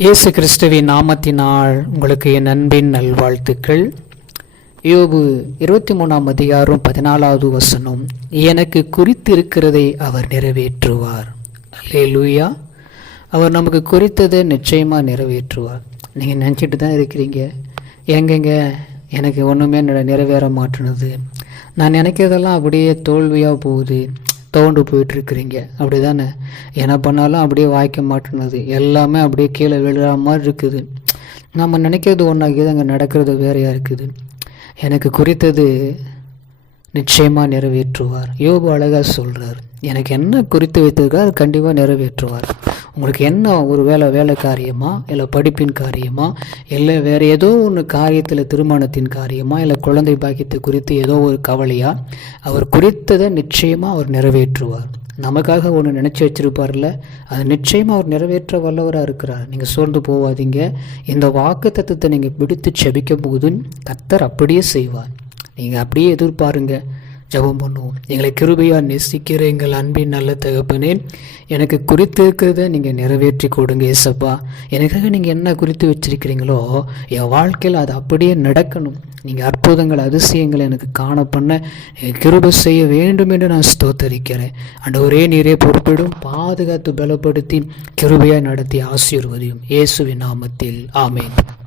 இயேசு கிறிஸ்துவின் நாமத்தினால் உங்களுக்கு என் அன்பின் நல்வாழ்த்துக்கள். யோபு இருபத்தி மூணாம் அதிகாரம் பதினாலாவது வசனம் எனக்கு குறித்திருக்கிறதை அவர் நிறைவேற்றுவார். அல்லே லூயா அவர் நமக்கு குறித்ததை நிச்சயமாக நிறைவேற்றுவார். நீங்கள் நினச்சிட்டு தான் இருக்கிறீங்க. எங்கெங்க? எனக்கு ஒன்றுமே நிறைவேற மாட்டேனுது. நான் நினைக்கிறதெல்லாம் அப்படியே தோல்வியாக போகுது. தோண்டு போயிட்டுருக்குறீங்க. அப்படி தானே என்ன பண்ணாலும் அப்படியே வாய்க்க மாட்டேனது. எல்லாமே அப்படியே கீழே விழுற மாதிரி இருக்குது. நம்ம நினைக்கிறது ஒன்றாகிது அங்கே நடக்கிறது வேறையாக இருக்குது. எனக்கு குறித்தது நிச்சயமாக நிறைவேற்றுவார். யோபு அழகாக சொல்கிறார் எனக்கு என்ன குறித்து வைத்திருக்கோ அது கண்டிப்பாக நிறைவேற்றுவார். உங்களுக்கு என்ன ஒரு வேலை வேலை காரியமா? இல்லை படிப்பின் காரியமா? இல்லை வேறு ஏதோ ஒன்று காரியத்தில் திருமணத்தின் காரியமா? இல்லை குழந்தை பாக்கியத்தை குறித்து ஏதோ ஒரு கவலையாக அவர் குறித்ததை நிச்சயமாக அவர் நிறைவேற்றுவார். நமக்காக ஒன்று நினச்சி வச்சிருப்பார்ல அது நிச்சயமாக அவர் நிறைவேற்ற வல்லவராக இருக்கிறார். நீங்கள் சோர்ந்து போகாதீங்க இந்த வாக்கு தத்துவத்தை நீங்கள் பிடித்து செபிக்கும் போது கத்தர் அப்படியே செய்வார். நீங்கள் அப்படியே எதிர்பாருங்க. ஜெபம் பண்ணுவோம். எங்களை கிருபையாக நேசிக்கிற எங்கள் அன்பின் நல்ல தகப்பனே எனக்கு குறித்திருக்கிறத நீங்கள் நிறைவேற்றி கொடுங்க ஏசப்பா. எனக்காக நீங்கள் என்ன குறித்து வச்சிருக்கிறீங்களோ என் வாழ்க்கையில் அது அப்படியே நடக்கணும். நீங்கள் அற்புதங்கள் அதிசயங்களை எனக்கு காண பண்ண கிருபை செய்ய வேண்டும் என்று நான் ஸ்தோத்தரிக்கிறேன். அண்ட் ஒரே நீரே பொறுப்பிடும் பாதுகாத்து பலப்படுத்தி கிருபையாக நடத்தி ஆசீர்வதியும் இயேசுவின் நாமத்தில். ஆமேன்.